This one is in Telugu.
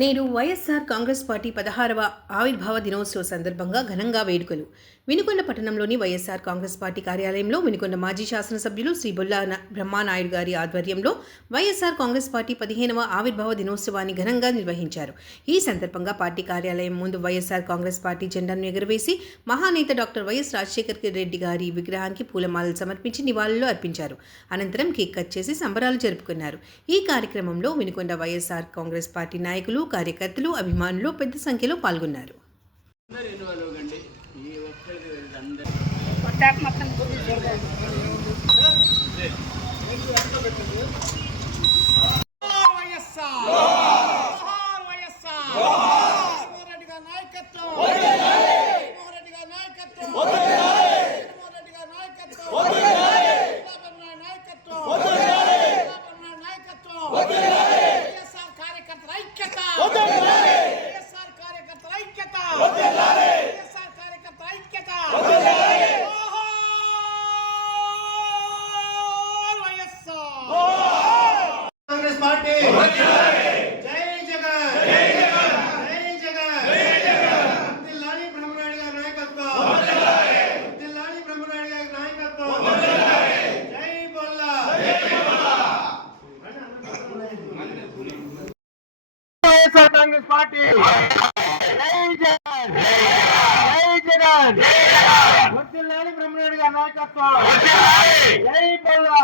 నేడు వైఎస్ఆర్ కాంగ్రెస్ పార్టీ 16వ ఆవిర్భావ దినోత్సవ సందర్భంగా ఘనంగా వేడుకలు. వినుకొండ పట్టణంలోని వైఎస్ఆర్ కాంగ్రెస్ పార్టీ కార్యాలయంలో వినుకొండ మాజీ శాసనసభ్యులు శ్రీ బొల్లా బ్రహ్మానాయుడు గారి ఆధ్వర్యంలో వైఎస్ఆర్ కాంగ్రెస్ పార్టీ 15వ ఆవిర్భావ దినోత్సవాన్ని ఘనంగా నిర్వహించారు. ఈ సందర్భంగా పార్టీ కార్యాలయం ముందు వైఎస్ఆర్ కాంగ్రెస్ పార్టీ జెండాను ఎగురవేసి మహానేత డాక్టర్ వైఎస్ రాజశేఖర్ రెడ్డి గారి విగ్రహానికి పూలమాలలు సమర్పించి నివాళులు అర్పించారు. అనంతరం కేక్ కట్ చేసి సంబరాలు జరుపుకున్నారు. ఈ కార్యక్రమంలో వినుకొండ వైఎస్ఆర్ కాంగ్రెస్ పార్టీ నాయకులు, కార్యకర్తలు, అభిమానులు పెద్ద సంఖ్యలో పాల్గొన్నారు. కాంగ్రెస్ పార్టీ జై జగన్, జై జగన్, వర్ధిల్లాలి బ్రహ్మనాయుడు గారి నాయకత్వం, జై బొల్లా.